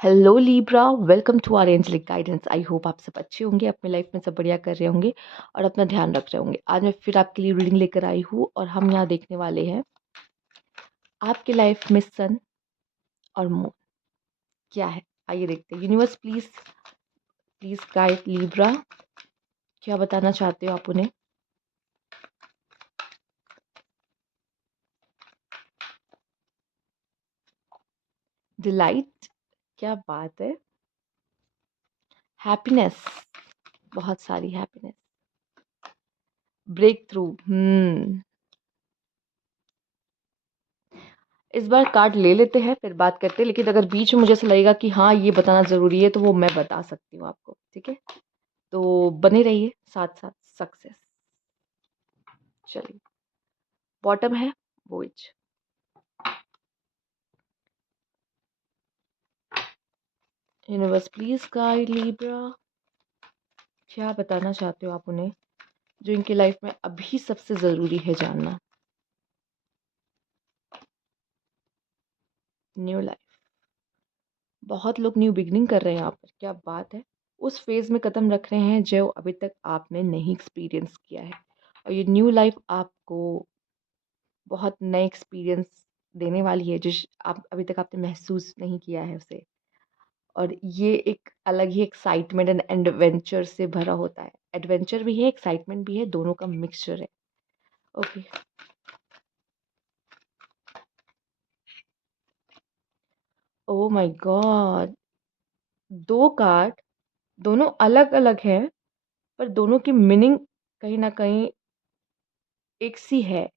Hello Libra, welcome to our angelic guidance. I hope आप सब अच्छे होंगे, अपने लाइफ में सब बढ़िया कर रहे होंगे और अपना ध्यान रख रहे होंगे। आज मैं फिर आपके लिए रीडिंग लेकर आई हूँ और हम यहाँ देखने वाले हैं आपके लाइफ में सन और मून क्या है। आइए देखते हैं। Universe please please guide Libra, क्या बताना चाहते हो आप उन्हें। डिलाइट, क्या बात है। हैप्पीनेस, बहुत सारी हैप्पीनेस। ब्रेक थ्रू, इस बार कार्ड ले लेते हैं फिर बात करते हैं, लेकिन अगर बीच में मुझे ऐसा लगेगा कि हाँ ये बताना ज़रूरी है तो वो मैं बता सकती हूँ आपको, ठीक है। तो बने रहिए साथ साथ। सक्सेस, चलिए। बॉटम है voyage. Universe please guide Libra, क्या बताना चाहते हो आप उन्हें जो इनकी लाइफ में अभी सबसे ज़रूरी है जानना। न्यू लाइफ, बहुत लोग न्यू बिगनिंग कर रहे हैं यहाँ पर, क्या बात है। उस फेज में कदम रख रहे हैं जो अभी तक आपने नहीं एक्सपीरियंस किया है, और ये न्यू लाइफ आपको बहुत नए एक्सपीरियंस देने वाली है जो आप अभी तक आपने महसूस नहीं किया है उसे। और ये एक अलग ही एक्साइटमेंट एंड एडवेंचर से भरा होता है। एडवेंचर भी है, एक्साइटमेंट भी है, दोनों का मिक्सचर है। ओके। ओ माय गॉड, दो कार्ड, दोनों अलग अलग हैं, पर दोनों की मीनिंग कहीं ना कहीं एक सी है,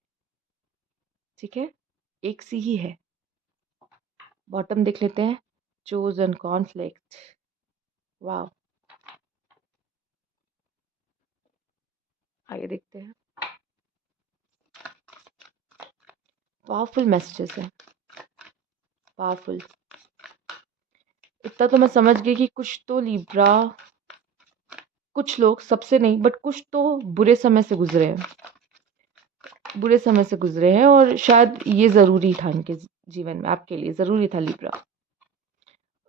ठीक है, एक सी ही है। बॉटम देख लेते हैं। चोजन कॉन्फ्लिक्ट, वाह। आगे देखते हैं। पावरफुल मैसेजेस हैं, पावरफुल। इतना तो मैं समझ गई कि कुछ तो लीब्रा, कुछ लोग, सबसे नहीं बट कुछ तो बुरे समय से गुजरे हैं, बुरे समय से गुजरे हैं, और शायद ये ज़रूरी था इनके जीवन में, आपके लिए ज़रूरी था लिब्रा।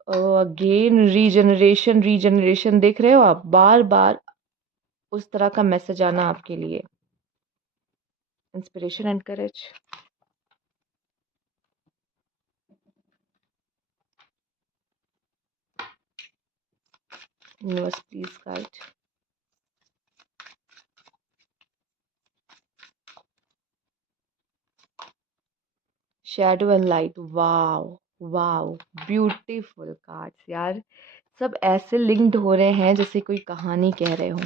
अगेन रीजनरेशन, रीजनरेशन देख रहे हो आप, बार बार उस तरह का मैसेज आना आपके लिए। Inspiration and courage, universe please guide. Shadow and light, wow wow, beautiful cards यार। सब ऐसे लिंक्ड हो रहे हैं जैसे कोई कहानी कह रहे हो।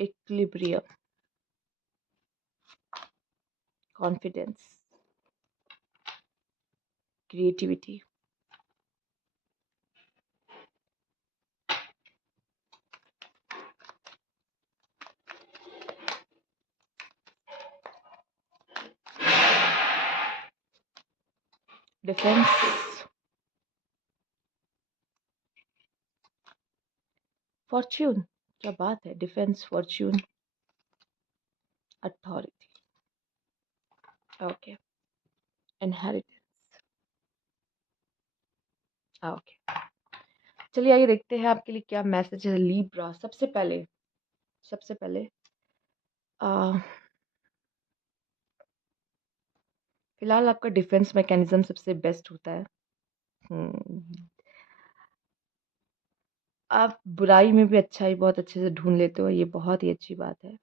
Equilibrium, confidence, creativity, defence, Fortune, क्या बात है। Defence, Fortune, authority, okay, inheritance, okay. चलिए आइए देखते हैं आपके लिए क्या मैसेज है लीब्रा। सबसे पहले आ, फिलहाल आपका डिफेंस मैकेनिज्म सबसे बेस्ट होता है। हम्म, आप बुराई में भी अच्छाई बहुत अच्छे से ढूंढ लेते हो, ये बहुत ही अच्छी बात है।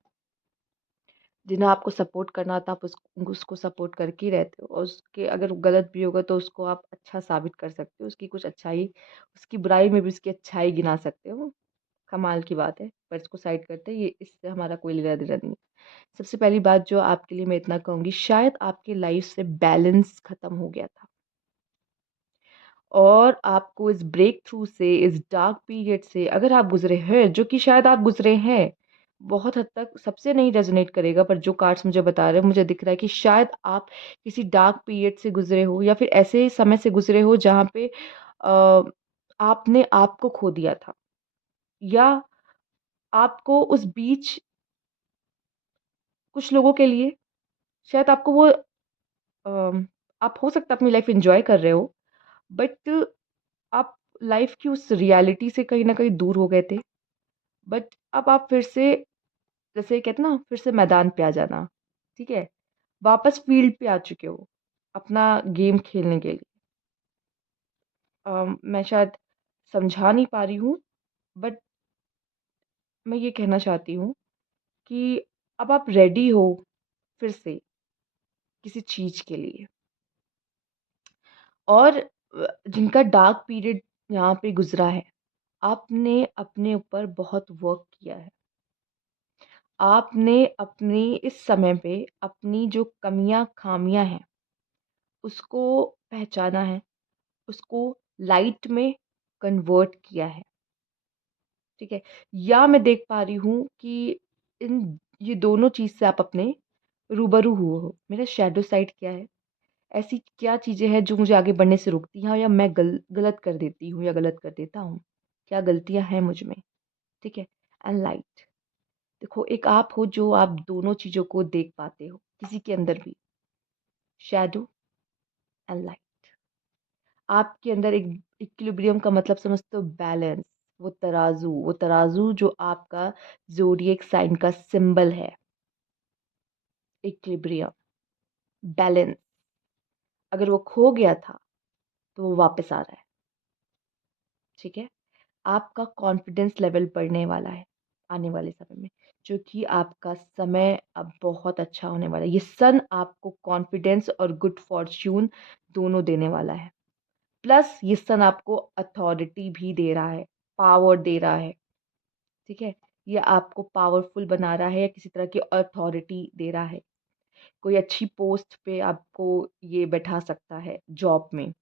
जिन्हें आपको सपोर्ट करना था आप उसको सपोर्ट करके ही रहते हो, और उसके अगर गलत भी होगा तो उसको आप अच्छा साबित कर सकते हो, उसकी कुछ अच्छाई, उसकी बुराई में भी उसकी अच्छाई गिना सकते हो। कमाल की बात है, पर इसको साइड करते हैं, ये इससे हमारा कोई लेना देना नहीं है। सबसे पहली बात जो आपके लिए मैं इतना कहूँगी, शायद आपकी लाइफ से बैलेंस खत्म हो गया था, और आपको इस ब्रेक थ्रू से, इस डार्क पीरियड से अगर आप गुजरे हैं, जो कि शायद आप गुजरे हैं, बहुत हद तक सबसे नहीं रेजोनेट करेगा, पर जो कार्ड्स मुझे बता रहे हैं, मुझे दिख रहा है कि शायद आप किसी डार्क पीरियड से गुजरे हो, या फिर ऐसे समय से गुजरे हो जहाँ पे अ, आपने आपको खो दिया था, या आपको उस बीच कुछ लोगों के लिए शायद आपको वो आप हो सकता है अपनी लाइफ एंजॉय कर रहे हो, बट आप लाइफ की उस रियलिटी से कहीं न कहीं दूर हो गए थे। बट अब आप फिर से, जैसे कहते हैं ना, फिर से मैदान पे आ जाना, ठीक है? वापस फील्ड पे आ चुके हो, अपना गेम खेलने के लिए। मैं शायद समझा नहीं पा रही हूँ, बट मैं ये कहना चाहती हूँ कि अब आप रेडी हो फिर से किसी चीज़ के लिए। और जिनका डार्क पीरियड यहाँ पे गुज़रा है, आपने अपने ऊपर बहुत वर्क किया है। आपने अपनी इस समय पे अपनी जो कमियाँ, ख़ामियाँ हैं, उसको पहचाना है, उसको लाइट में कन्वर्ट किया है, ठीक है? या मैं देख पा रही हूँ कि इन ये दोनों चीज़ से आप अपने रूबरू हुए हो। मेरा शैडो साइड क्या है? ऐसी क्या चीज़ें हैं जो मुझे आगे बढ़ने से रोकती हैं, या मैं गलत कर देती हूँ या गलत कर देता हूँ? क्या गलतियाँ हैं मुझ में? ठीक है? And light. देखो, एक आप हो जो आप दोनों चीज़ों को देख पाते हो, किसी के अंदर भी। Shadow and light. आपके अंदर एक इक्विलिब्रियम का मतलब समझते हो, बैलेंस। वो तराजू जो आपका ज़ोडिएक साइन का सिंबल है। Equilibrium, balance. अगर वो खो गया था, तो वो वापस आ रहा है, ठीक है? आपका कॉन्फिडेंस लेवल बढ़ने वाला है आने वाले समय में, क्योंकि आपका समय अब बहुत अच्छा होने वाला है। ये सन आपको कॉन्फिडेंस और गुड फॉर्च्यून दोनों देने वाला है। प्लस ये सन आपको अथॉरिटी भी दे रहा है, पावर दे रहा है, ठीक है? ये आपको पावरफुल बना रहा है, या किसी तरह की अथॉरिटी दे रहा है। कोई अच्छी पोस्ट पे आपको ये बैठा सकता है जॉब में,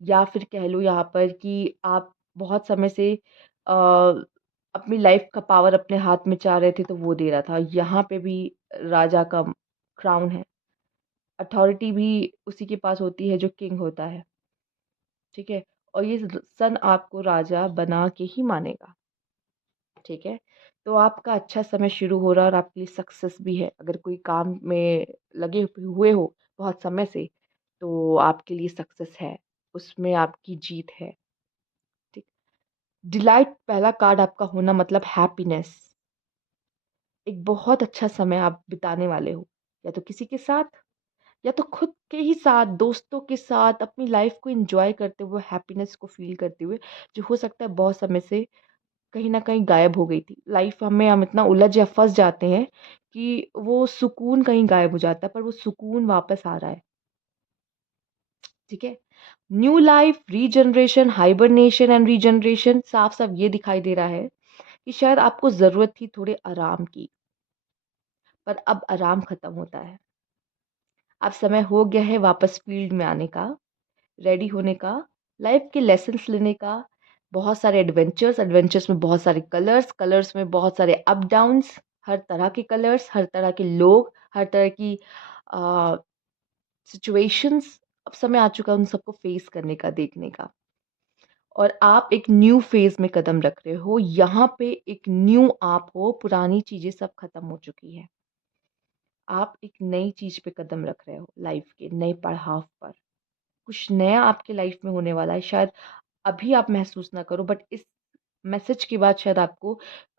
या फिर कह लो यहाँ पर कि आप बहुत समय से अपनी लाइफ का पावर अपने हाथ में चाह रहे थे, तो वो दे रहा था। यहाँ पे भी राजा का क्राउन है। अथॉरिटी भी उसी के पास होती है जो किंग होता है, ठीक है? और ये सन आपको राजा बना के ही मानेगा, ठीक है? तो आपका अच्छा समय शुरू हो रहा है, और आपके लिए सक्सेस भी है। अगर कोई काम में लगे हुए हो बहुत समय से, तो आपके लिए सक्सेस है, उसमें आपकी जीत है, ठीक? डिलाइट पहला कार्ड आपका होना मतलब हैप्पीनेस। एक बहुत अच्छा समय आप बिताने वाले हो, या तो किसी के साथ, या तो खुद के ही साथ, दोस्तों के साथ, अपनी लाइफ को एंजॉय करते हुए, हैप्पीनेस को फील करते हुए, जो हो सकता है बहुत समय से कहीं न कहीं गायब हो गई थी। लाइफ में हम इतना उलझ या फँस जाते हैं कि वो सुकून कहीं गायब हो जाता है, पर वो सुकून वापस आ रहा है, ठीक है? New life, regeneration, hibernation and regeneration, साफ-साफ ये दिखाई दे रहा है कि शायद आपको ज़रूरत थी थोड़े आराम की, पर अब आराम खत्म होता है। अब समय हो गया है वापस फील्ड में आने का, रेडी होने का, लाइफ के लेसन्स लेने का, बहुत सारे एडवेंचर्स, एडवेंचर्स में बहुत सारे कलर्स, कलर्स में बहुत सारे अप डाउन्स, हर तरह के कलर्स, हर तरह के लोग, हर तरह की अ, सिचुएशंस। अब समय आ चुका है उन सबको फेस करने का, देखने का। और आप एक न्यू फेज़ में कदम रख रहे हो, यहाँ पे एक न्यू आप हो, पुरानी चीज़ें सब खत्म हो चुकी हैं। आप एक नई चीज़ पे कदम रख रहे हो, लाइफ के नए पड़ाव पर। कुछ नया आपके लाइफ में होने वाला है, शायद अभी आप महसूस ना करो, बट इस मैसेज के बाद शायद आपको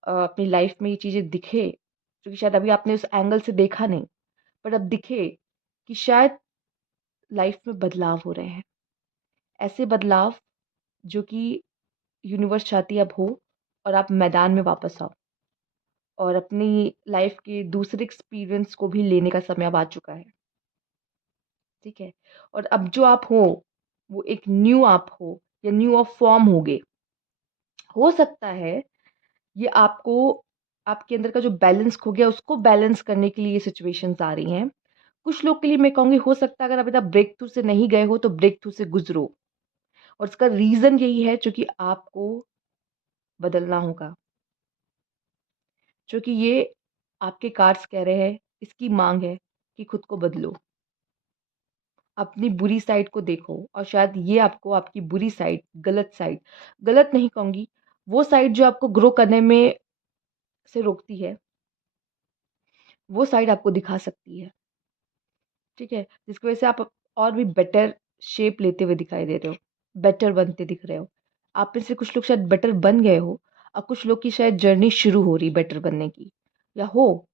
अपनी लाइफ में ये चीज़ें दिखे, क्योंकि शायद अभी आपने उस एंगल से देखा नहीं, बट अब दिखे कि शायद लाइफ में बदलाव हो रहे हैं। ऐसे बदलाव जो कि यूनिवर्स चाहती है अब हो, और आप मैदान में वापस आओ, और अपनी लाइफ के दूसरे एक्सपीरियंस को भी लेने का समय अब आ चुका है, ठीक है? और अब जो आप हो, वो एक न्यू आप हो, या न्यू ऑफ फॉर्म होगे। हो सकता है ये आपको, आपके अंदर का जो बैलेंस खो गया, उसको बैलेंस करने के लिए ये सिचुएशंस आ रही हैं। कुछ लोग के लिए मैं कहूँगी, हो सकता है अगर अभी तक ब्रेक थ्रू से नहीं गए हो, तो ब्रेक थ्रू से गुज़रो, और इसका रीज़न यही है क्योंकि आपको बदलना होगा। क्योंकि ये आपके कार्ड्स कह रहे हैं, इसकी माँग है कि खुद को बदलो। अपनी बुरी साइड को देखो, और शायद ये आपको आपकी बुरी साइड, गलत नहीं कहूँगी, वो साइड जो आपको ग्रो करने में से रोकती है, वो साइड आपको दिखा सकती है, ठीक है? जिसकी वजह से आप और भी बेटर शेप लेते हुए दिखाई दे रहे हो, बेटर बनते दिख रहे हो। आप में से कुछ लोग शायद बेटर बन गए हो और कुछ लोग की शायद जर्नी शुरू हो रही बेटर बनने की, या हो,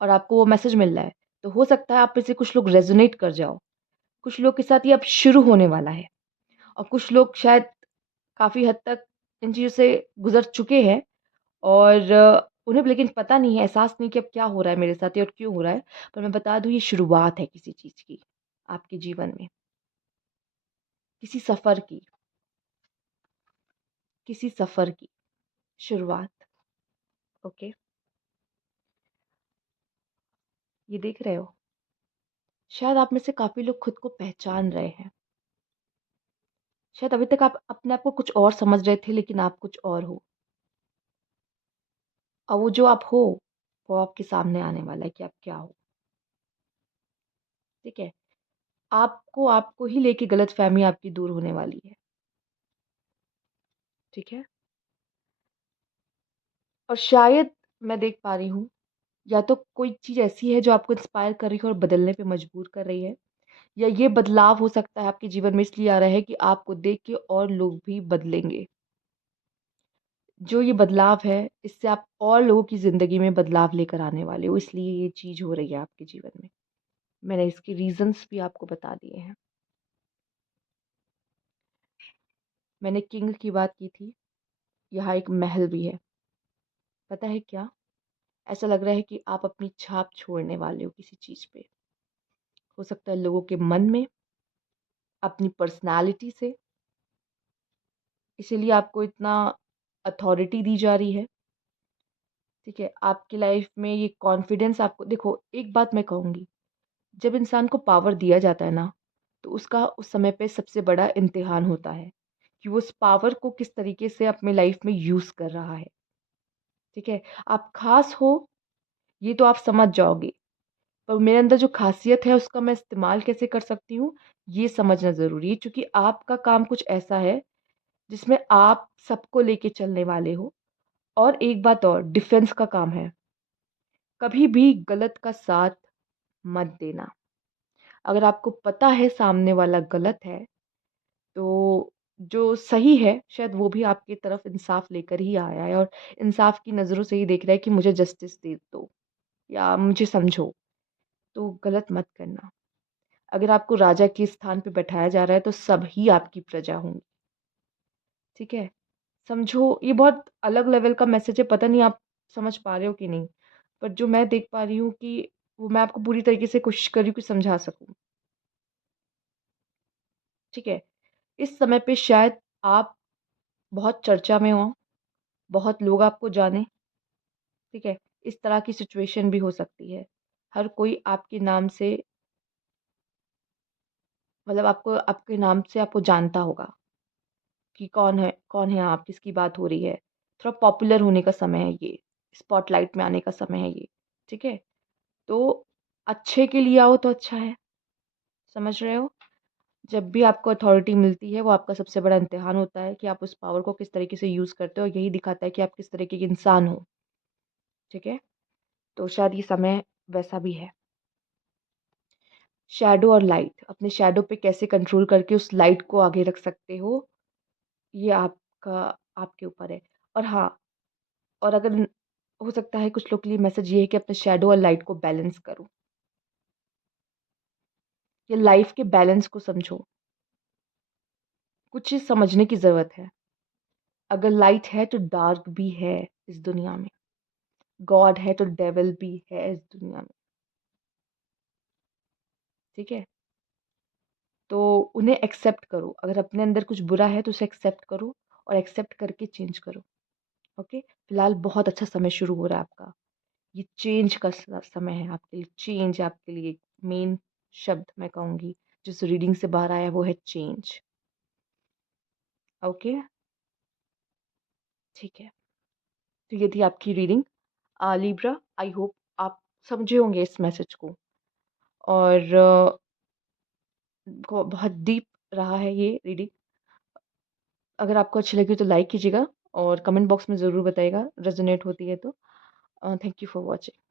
और आपको वो मैसेज मिल रहा है। तो हो सकता है आप में से कुछ लोग रेज़ोनेट कर जाओ। कुछ लोग के साथ ये अब शुरू होने वाला है और कुछ लोग शायद काफ़ी हद तक इन चीज़ों से गुज़र चुके हैं और उन्हें लेकिन पता नहीं है, एहसास नहीं कि अब क्या हो रहा है मेरे साथ ये और क्यों हो रहा है। पर मैं बता दूँ, ये शुरुआत है किसी चीज़ की, आपके जीवन में, किसी सफ़र की, किसी सफ़र की शुरुआत, ओके? ये देख रहे हो? शायद आप में से काफ़ी लोग खुद को पहचान रहे हैं। शायद अभी तक आप अपने आप को कुछ और समझ रहे थे लेकिन आप कुछ और हो। और वो जो आप हो, वो आपके सामने आने वाला है कि आप क्या हो, ठीक है? आपको आपको ही लेके गलतफ़हमी आपकी दूर होने वाली है, ठीक है? और शायद मैं देख पा रही हूँ, या तो कोई चीज़ ऐसी है जो आपको इंस्पायर कर रही है और बदलने पे मजबूर कर रही है, या ये बदलाव हो सकता है आपके जीवन में इसलिए आ रहा है कि आपको देख के और लोग भी बदलेंगे। जो ये बदलाव है, इससे आप और लोगों की ज़िंदगी में बदलाव लेकर आने वाले हो, इसलिए ये चीज़ हो रही है आपके जीवन में। मैंने इसके रीज़न्स भी आपको बता दिए हैं। मैंने किंग की बात की थी, यहाँ एक महल भी है। पता है क्या? ऐसा लग रहा है कि आप अपनी छाप छोड़ने वाले हो किसी चीज़ पे। हो सकता है लोगों के मन में, अपनी पर्सनैलिटी से, इसीलिए आपको इतना अथॉरिटी दी जा रही है, ठीक है? आपकी लाइफ़ में ये कॉन्फिडेंस आपको देखो, एक बात मैं कहूँगी, जब इंसान को पावर दिया जाता है ना, तो उसका उस समय पे सबसे बड़ा इम्तिहान होता है कि वो उस पावर को किस तरीके से अपनी लाइफ़ में यूज़ कर रहा है, ठीक है? आप ख़ास हो, ये तो आप समझ जाओगे, पर मेरे अंदर जो ख़ासियत है उसका मैं इस्तेमाल कैसे कर सकती हूँ, ये समझना ज़रूरी है, क्योंकि आपका काम कुछ ऐसा है जिसमें आप सबको लेके चलने वाले हो। और एक बात और, डिफेंस का काम है। कभी भी गलत का साथ मत देना। अगर आपको पता है सामने वाला गलत है, तो जो सही है शायद वो भी आपकी तरफ इंसाफ लेकर ही आया है और इंसाफ की नज़रों से ही देख रहा है कि मुझे जस्टिस दे दो या मुझे समझो, तो गलत मत करना। अगर आपको राजा के स्थान पे बैठाया जा रहा है तो सब ही आपकी प्रजा होंगी, ठीक है? समझो, ये बहुत अलग लेवल का मैसेज है, पता नहीं आप समझ पा रहे हो कि नहीं? पर जो मैं देख पा रही हूँ कि वो मैं आपको पूरी तरीके से कोशिश कर रही हूँ कि समझा सकूँ, ठीक है? इस समय पे शायद आप बहुत चर्चा में हो, बहुत लोग आपको जानें, ठीक है? इस तरह की सिचुएशन भी हो सकती है। हर कोई आपके नाम से, मतलब आपको आपके नाम से आपको जानता होगा कि कौन है आप, किसकी बात हो रही है। थोड़ा पॉपुलर होने का समय है ये, स्पॉटलाइट में आने का समय है ये, ठीक है? तो अच्छे के लिए आओ तो अच्छा है, समझ रहे हो? जब भी आपको अथॉरिटी मिलती है, वो आपका सबसे बड़ा इम्तिहान होता है कि आप उस पावर को किस तरीके से यूज़ करते हो, और यही दिखाता है कि आप किस तरीके के इंसान हो, ठीक है? तो शायद ये समय वैसा भी है। शैडो और लाइट, अपने शैडो पे कैसे कंट्रोल करके उस लाइट को आगे रख सकते हो, ये आपका आपके ऊपर है। और हाँ, और अगर हो सकता है कुछ लोग के लिए मैसेज ये है कि अपने शैडो और लाइट को बैलेंस करो, या लाइफ़ के बैलेंस को समझो। कुछ चीज़ समझने की ज़रूरत है। अगर लाइट है तो डार्क भी है इस दुनिया में। गॉड है तो डेविल भी है इस दुनिया में, ठीक है? तो उन्हें एक्सेप्ट करो। अगर अपने अंदर कुछ बुरा है तो उसे एक्सेप्ट करो और एक्सेप्ट करके चेंज करो, ओके? फिलहाल बहुत अच्छा समय शुरू हो रहा है आपका। ये चेंज का समय है आपके लिए। चेंज आपके लिए मेन शब्द मैं कहूँगी, जिस रीडिंग से बाहर आया है वो है चेंज, ओके? ठीक है। तो ये थी आपकी रीडिंग लिब्रा। आई होप आप समझे होंगे इस मैसेज को, और बहुत डीप रहा है ये रीडिंग। अगर आपको अच्छी लगी तो लाइक कीजिएगा और कमेंट बॉक्स में ज़रूर बताइएगा रेजोनेट होती है तो। Thank you for watching.